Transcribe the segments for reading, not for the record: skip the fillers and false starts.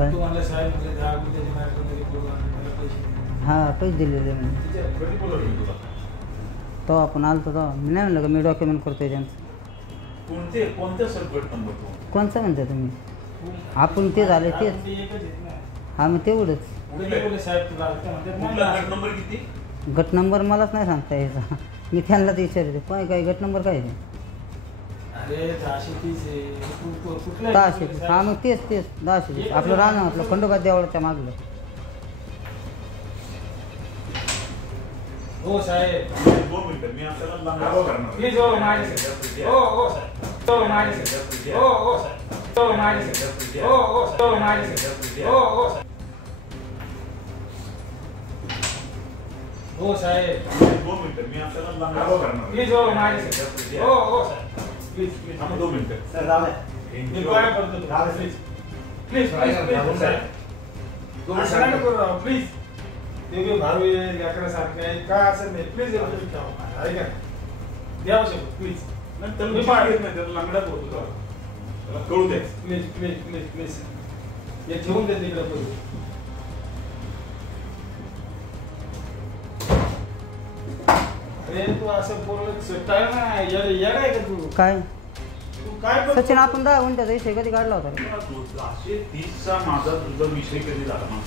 काय तुम्हाला साहेब म्हणजे 10 गुंठ्याची मॅटरमध्ये पूर्ण पैसे हां पैसे दिलेले मी कधी बोलवलं तुला? तो आपण आलो तेव्हा मी नाही म्हणलं का मी डॉक्युमेंट करतोय त्यांचं. कोणत्या सर्कट नंबर तो? कोणचं म्हणता तुम्ही? आपण ते झाले तेच. एकच आहेत ना. हां मग तेवढंच. कधी बोलले साहेब तुला ते म्हणतात नाही कुठला ना. गट नंबर किती? गट नंबर मलाच नाही सांगता यायचा. मी त्यांनाच विचारते काय गट नंबर काय आहे? अरे 1030 आहे. कुठला 1030. हां मग तेच 1030. आपलं राहणं आपलं खंडोबा देवळाच्या मागलं. हो साहेब 2 मिनिटं मी आपल्याला लांबा करणार. प्लीज हो माझे हो साहेब हो माझे हो साहेब हो माझे हो माझे हो साहेब हो साहेब 2 मिनिटं मी आपल्याला लांबा करणार. प्लीज हो माझे हो साहेब प्लीज थांबा 2 मिनिटं. सर झालं. मी काय करतो प्लीज साहेब असं नाही करू राव प्लीज. ते बी भावी लेकरासारखे आहे काय असं नाही प्लीज ऐका द्यावं शकतो प्लीज. नाही तर मी पाहिजे नाही त्याला लांगडा बोलतो त्याला कळू दे. प्लीज हे ठेवून दे तिकडे पहिले. अरे तू असं बोलत सुटाय ना येडा आहे का तू? काय तू काय करतो? सचिन आपण 10 गुंठ्याचा विषय कधी काढला होता रे? 230चा माझा तुझा विषय कधी झाला ना?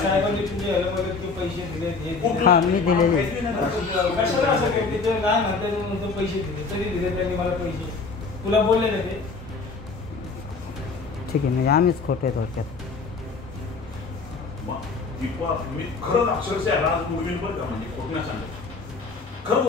साहेबांनी तुझे ह्याला ते पैसे दिले हां मी दिलेले. कशाला असं करते ते काय म्हणतात म्हणून पैसे दिले तरी दिले त्यांनी मला पैसे. तुला बोलले ना ते ठीक आहे म्हणजे आम्हीच खोटे आहेत थोडक्यात. मी खरंच अक्षरशः राज मुरवीन बरं का म्हणजे खोट नाही सांगत.